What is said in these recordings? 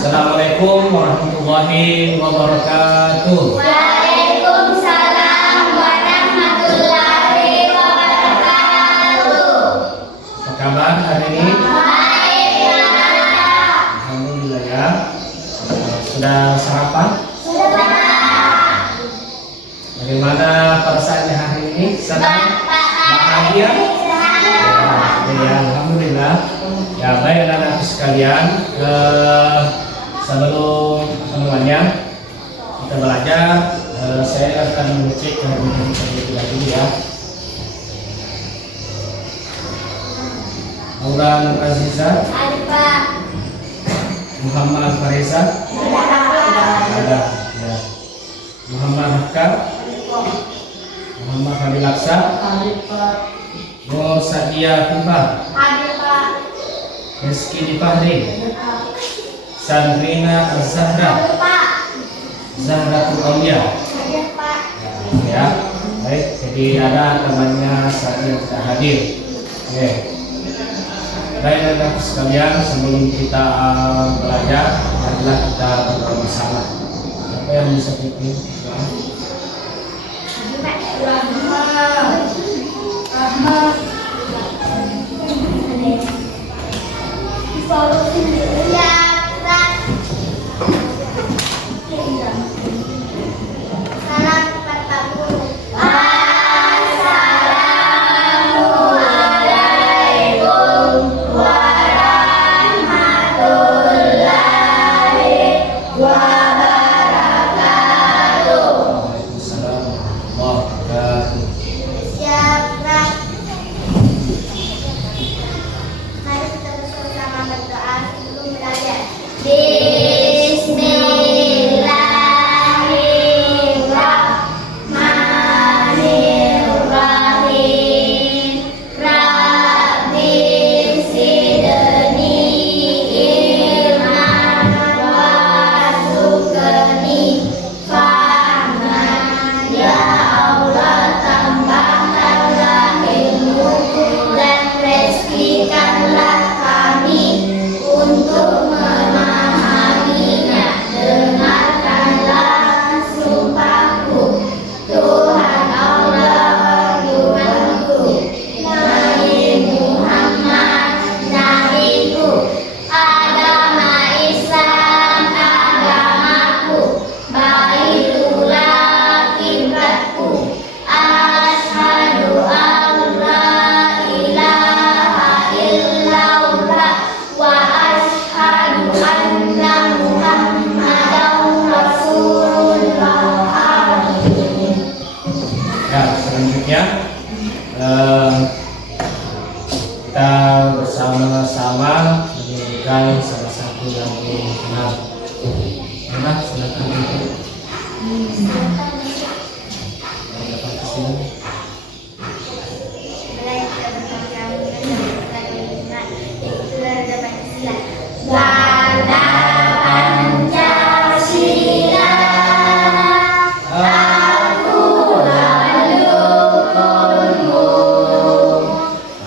Assalamualaikum warahmatullahi wabarakatuh. Waalaikumsalam warahmatullahi wabarakatuh. Apa kabar hari ini? Baik. Alhamdulillah ya. Sudah sarapan? Sudah. Bagaimana perasaannya hari ini? Senang? Bahagia? Ya, alhamdulillah. Ya, baik anak-anak sekalian. Sebelum pertemuannya kita belajar, saya akan mengecek terlebih dahulu ya. Aura Nur Aziza, Ada Pak. Muhammad Farisa, ada ya. Muhammad Hafka, Muhammad Fadil Aksa, Nur Sadia Tufa, Ada Pak. Rizky Dipahri, Sandrina Zahra, Ada Pak. Zahratul Aulia. Ada Pak. Ya, baik. Jadi ada temannya saat yang tidak hadir. Oke. Baik anak sekalian, sebelum kita belajar, marilah kita berdoa bersama. Siapa yang bisa pimpin? Waalaikumsalam warahmatullahi wabarakatuh. Mari kita bersama berdoa sebelum belajar. Bismillahirrahmanirrahim. Rabbi zidni ilman warzuqni fahman. Ya Allah, tambahkanlah ilmu dan rezekikanlah kami untuk memahaminya. Dengarkanlah sumpahku, Tuhan Allah Tuhanku, Nabi Muhammad nabiku, agama Islam agamaku, baitullah kiblatku. Asyhadu an la ilaha illallah wa asyhadu anna Muhammadan Rasulullah. Ya, selanjutnya kita bersama-sama menyanyikan salah satu lagu nasional. Mana silakan itu. Dapat kesini. Garda Pancasila, aku leluhurmu,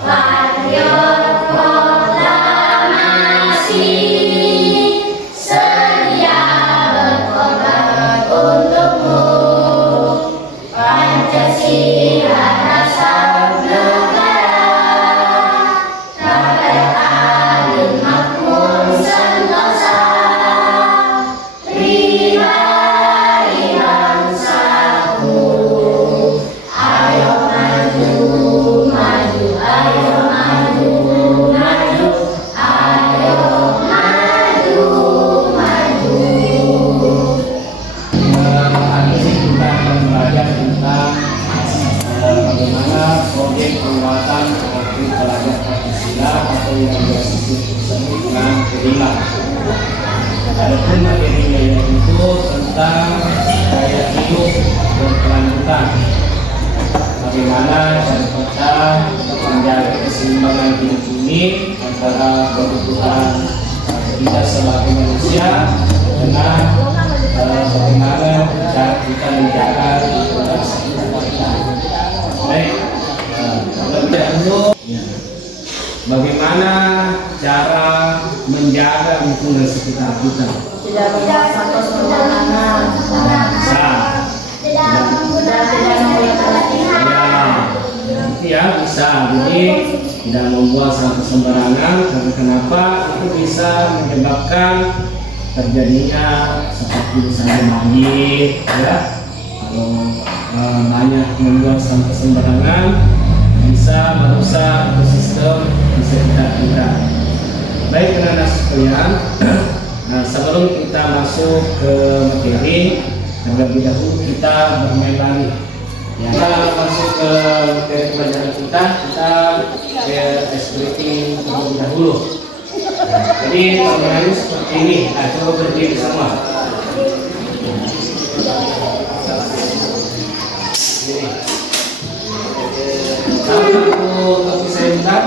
patriot proklamasi, sedia berkorban untukmu. Pancasila dasar negara, rakyat adil makmur sentosa, pribadi bangsaku. Ayo maju, maju, ayo maju, maju, ayo maju, maju. Hari ini kita akan belajar tentang bagaimana proyek penguatan konkret pelajar Pancasila atau yang biasa disebut dengan PDIPA. Adapun materinya yaitu tentang gaya hidup berkelanjutan. Bagaimana cara kita menjaga keseimbangan hidup ini antara kebutuhan kita sebagai manusia dengan bagaimana cara kita menjaga kehidupan kita. Baik, terlebih dahulu bagaimana cara menjaga lingkungan sekitar kita. Tidak membuang sampah sembarangan. Bisa. Tidak membuang pelatihan. Ya, bisa. Jadi tidak membuang sampah sembarangan. Karena kenapa? Itu bisa menyebabkan terjadinya seperti misalnya banjir, ya. Kalau banyak membuang sampah sembarangan bisa merusak ekosistem di sekitar kita. Baik anak-anak sekalian, nah, sebelum kita masuk ke materi, terlebih dahulu kita bermain lari. Ya, kita masuk ke materi pelajaran kita ke experting terlebih dahulu. Nah, jadi permainannya seperti ini. Nah, coba berdiri semua. Ini. Tahu satu topi saya bukan?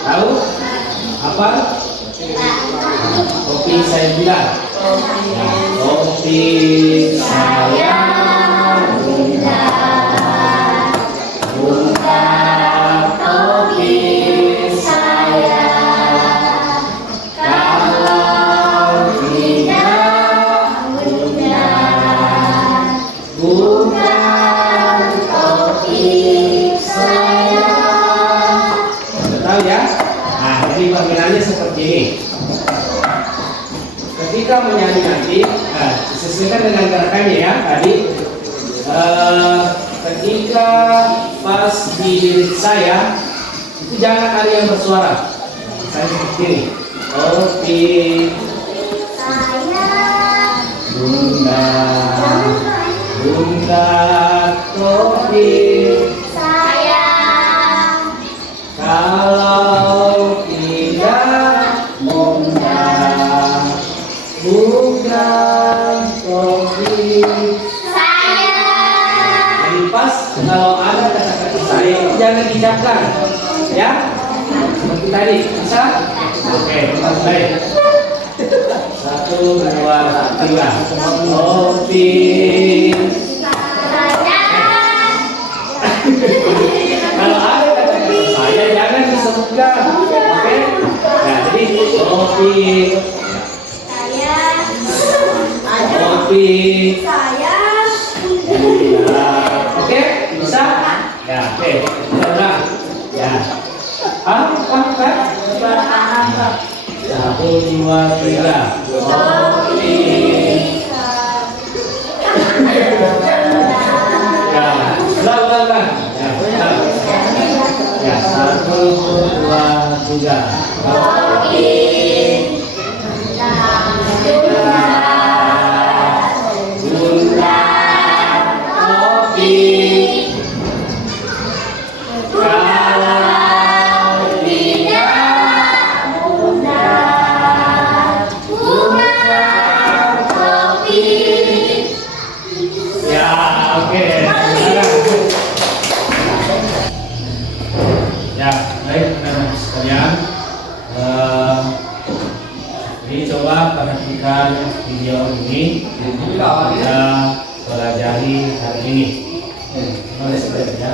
Tahu? Apa? Topi saya bilang. Ya, topi saya bunda, buka topi saya. Kalau tidak bunda, bukan topi saya. Sudah tahu ya? Nah, jadi permainannya seperti ini. Ketika menyanyi nanti, nah, disesuaikan dengan gerakannya ya tadi. Ketika pas di lirik saya, itu jangan ada yang bersuara. Saya seperti ini. Topi bunda, bunda topi Saya kalau tidak bunda, bukan topi. Jadi pas kalau ada kata-kata saya jangan diucapkan, ya seperti tadi, bisa? Oke, kita mulai. 1, 2, 3. Topi. Kalau ada kata-kata saya jangan disebutkan, oke? Nah, jadi topi, topi. Ya, oke, bisa? Ya, oke. Udah, ya. Apa? 1, 2, 3. Topi. Ya, ulang. Ya, 1, 2, 3. Topi. Bunda topi. Kalau tidak bunda, bukan topi. Ya, oke. Ya, baik anak-anak sekalian. Jadi coba perhatikan video ini kita pelajari hari ini. Boleh sebentar ya.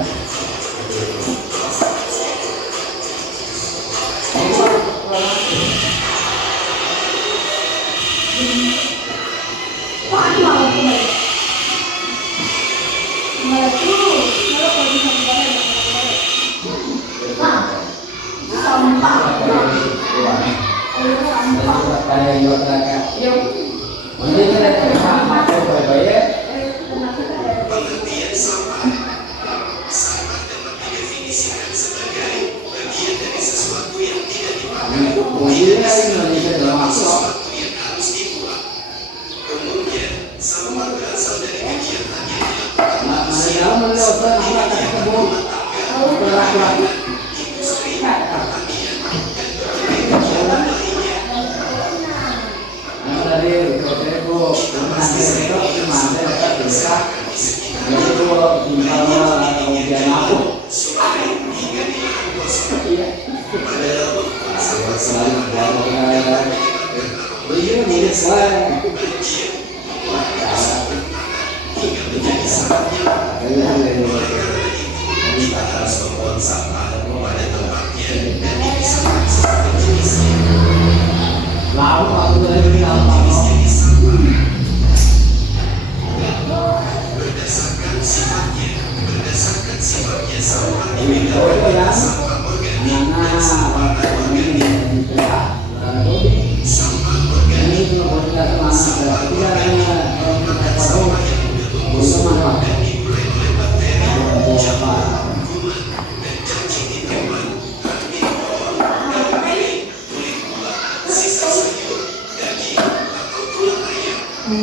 Ya,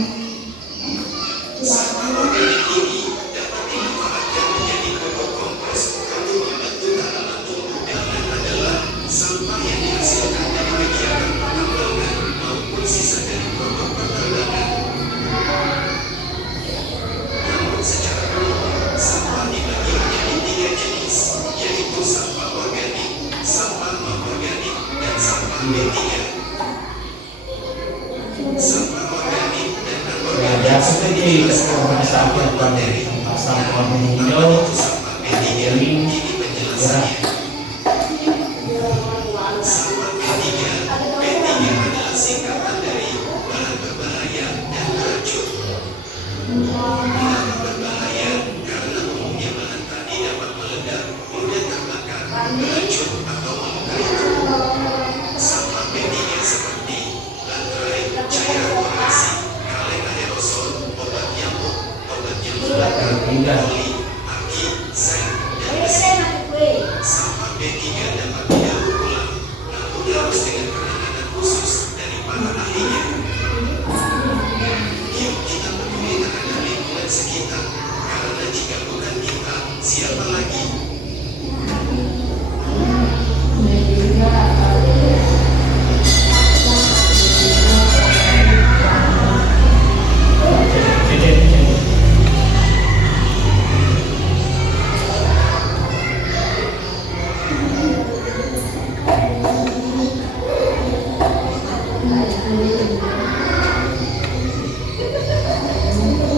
seperti pada saat sampah hijau, kering, gerah. Indah.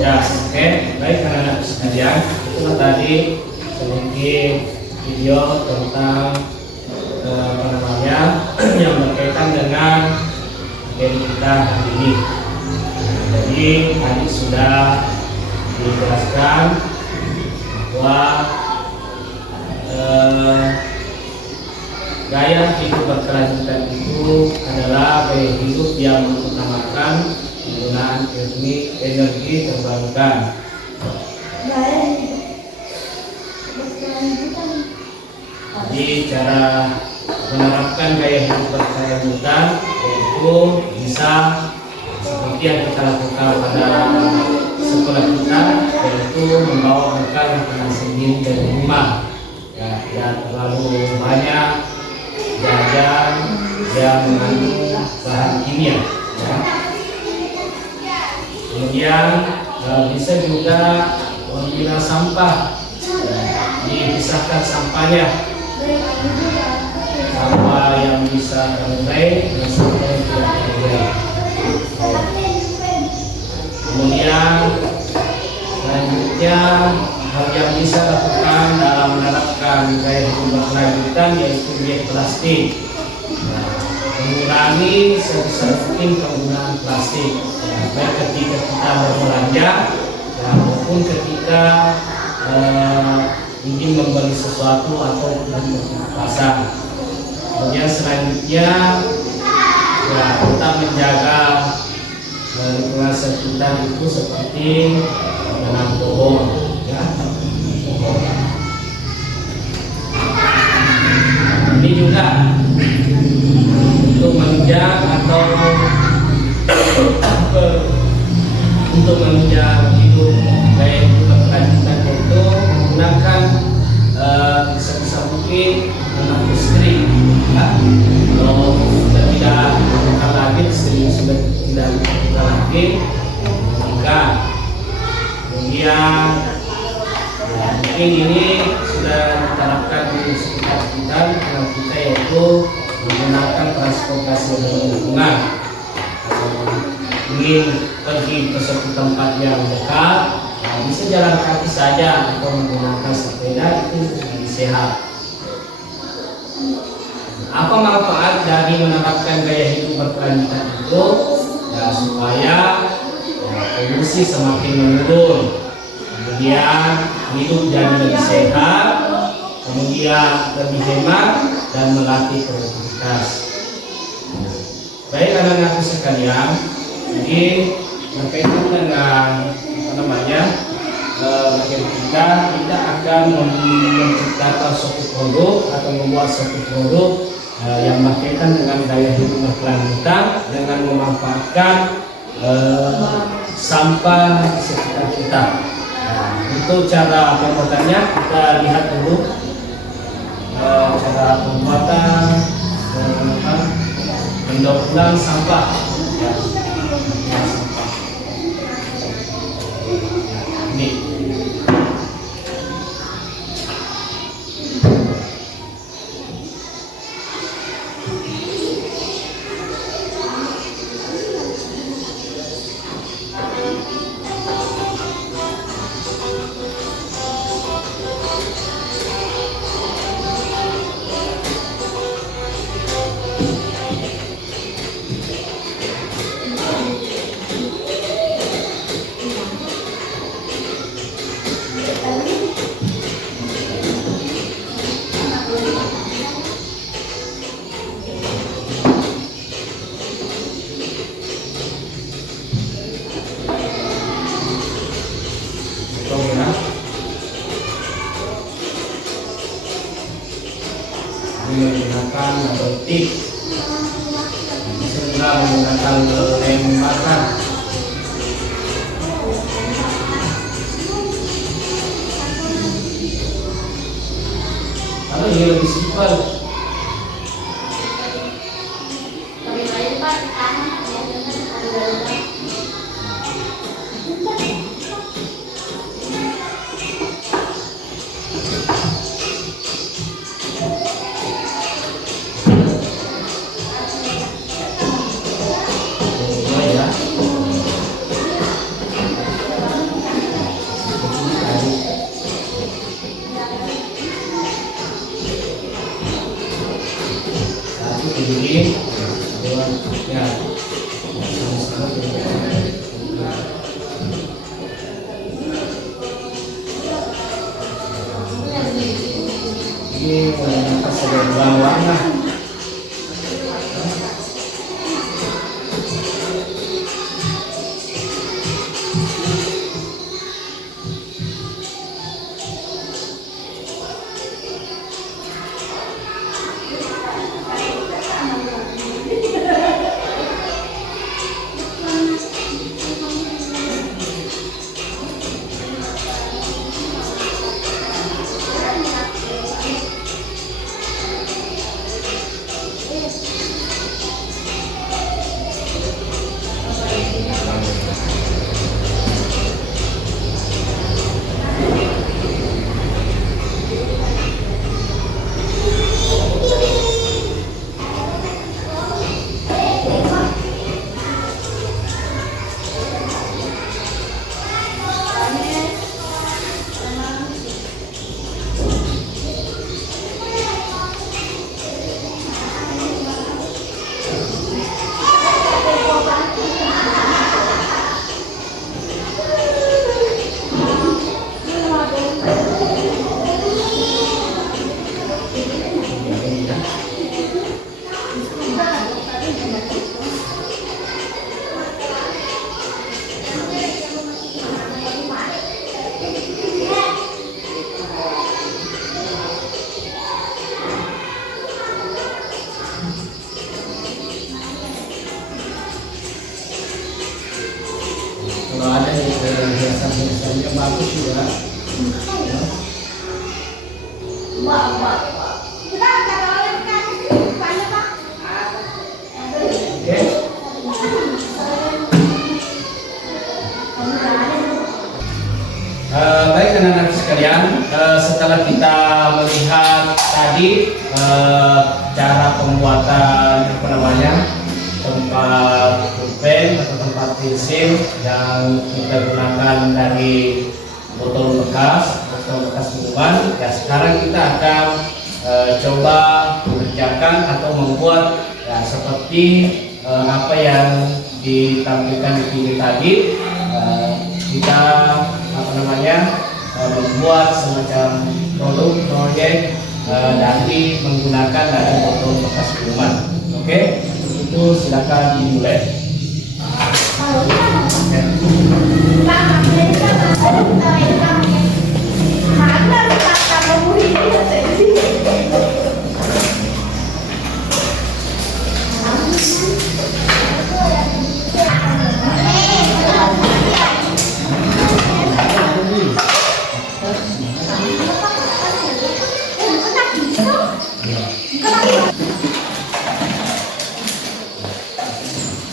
Ya, oke, baik anak-anak sekalian, itulah tadi sedikit video tentang yang berkaitan dengan materi kita hari ini. Jadi tadi sudah dijelaskan bahwa gaya hidup berkelanjutan itu adalah gaya hidup yang mengutamakan penggunaan energi terbarukan. Jadi cara menerapkan gaya hidup berkelanjutan yaitu bisa seperti yang kita lakukan pada sekolah kita, yaitu membawa bekal makanan sendiri dari rumah. Ya, tidak terlalu banyak jajan yang mengandung bahan kimia. Ya. Kemudian bisa juga memilah sampah, dipisahkan sampahnya, sampah yang bisa terurai dan sampah yang tidak terurai. Kemudian selanjutnya hal yang bisa lakukan dalam menerapkan gaya hidup berkelanjutan yaitu diet plastik. Mengurangi sebesar mungkin penggunaan plastik, baik ketika kita berbelanja maupun ketika ingin membeli sesuatu atau pergi ke pasar. Kemudian selanjutnya kita menjaga lingkungan sekitar itu seperti menanam pohon. Ini juga untuk menunjang atau untuk menunjang hidup gaya hidup berkelanjutan itu menggunakan sebisa mungkin anak istri. Kalau sudah tidak bukan lagi, istri sudah tidak bukan lagi, menikah. Kemudian mungkin ini sudah diterapkan di sekitar kita, yaitu menggunakan transportasi lingkungan. Ingin pergi ke suatu tempat yang dekat, bisa jalan kaki saja atau menggunakan sepeda, itu lebih sehat. Apa manfaat dari menerapkan gaya hidup berkelanjutan itu? Supaya polusi semakin menurun, kemudian hidup jadi lebih sehat, kemudian lebih hemat dan melatih produktivitas. Baik anak-anak sekalian, jadi berkaitan dengan kita akan menciptakan suatu produk atau membuat suatu produk yang berkaitan dengan gaya hidup berkelanjutan dengan memanfaatkan sampah di sekitar kita. Nah, untuk cara pembuatannya kita lihat dulu cara pembuatan mendaur ulang sampah. Ya, sampah. Ini. Menggunakan batik, juga menggunakan lem bakar. Kalau ini lebih simpel. Begini, ya, ini sudah warna. Kalau ada hiasan-hiasannya bagus juga. Oke. Baik anak-anak sekalian, setelah kita melihat tadi cara pembuatan tempat pulpen atau tempat pensil yang kita gunakan dari botol bekas minuman, ya sekarang kita akan coba mengerjakan atau membuat ya seperti apa yang ditampilkan di video tadi. Kita membuat semacam produk proyek dari menggunakan dari botol bekas minuman. Oke, itu silakan dimulai.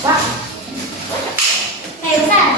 Pak. Kayak besar.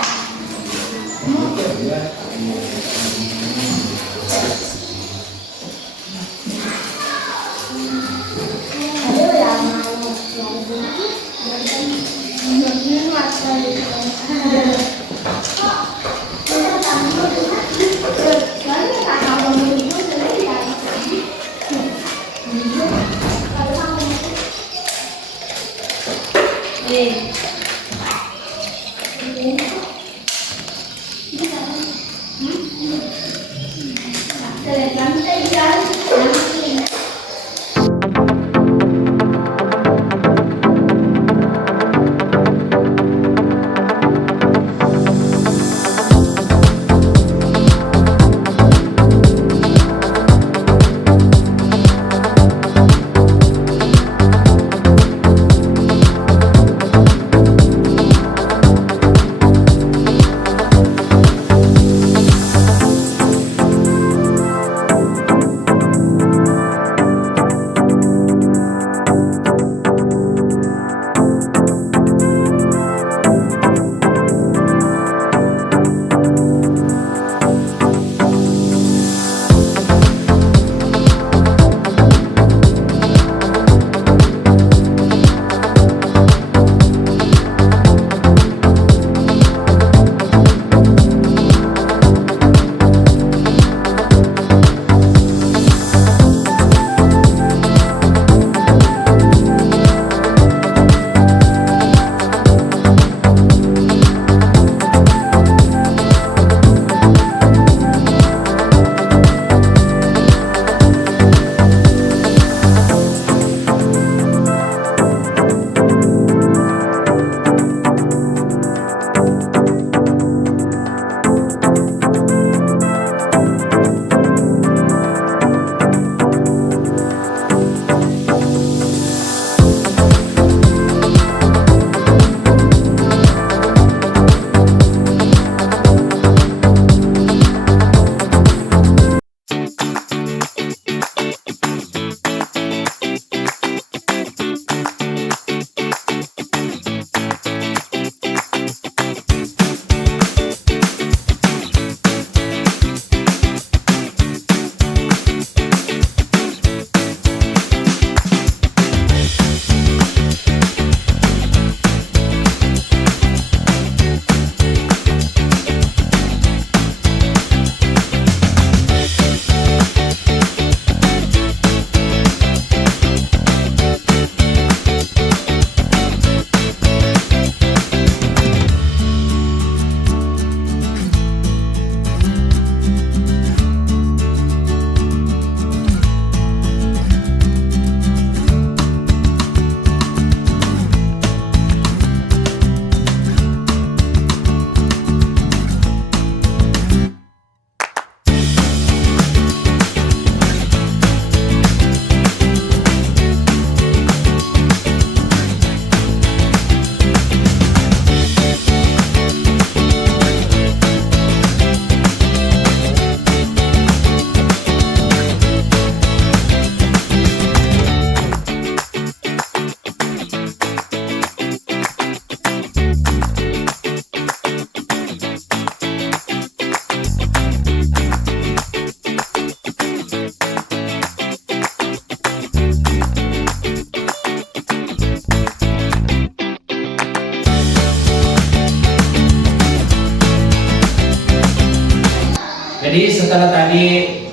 Jadi setelah tadi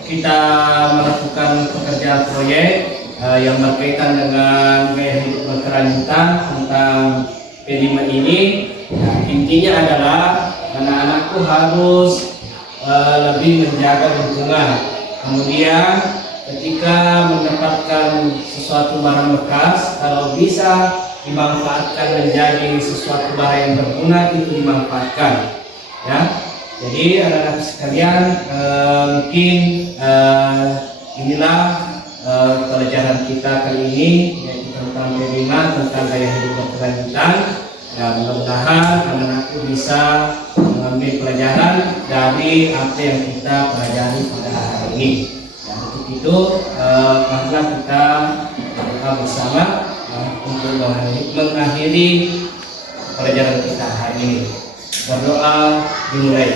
kita melakukan pekerjaan proyek yang berkaitan dengan gaya hidup berkelanjutan tentang P5 ini, intinya adalah anak-anakku harus lebih menjaga lingkungan. Kemudian ketika mendapatkan sesuatu barang bekas, kalau bisa dimanfaatkan menjadi sesuatu barang yang berguna, itu dimanfaatkan, ya. Jadi anak-anak sekalian, mungkin inilah pelajaran kita kali ini, yaitu tentang P5, tentang gaya hidup berkelanjutan. Ya, mudah-mudahan anak-anakku bisa mengambil pelajaran dari apa yang kita pelajari pada hari ini. Ya, untuk itu, marilah kita berdoa bersama untuk mengakhiri pelajaran kita hari ini. Berdoa dimulai.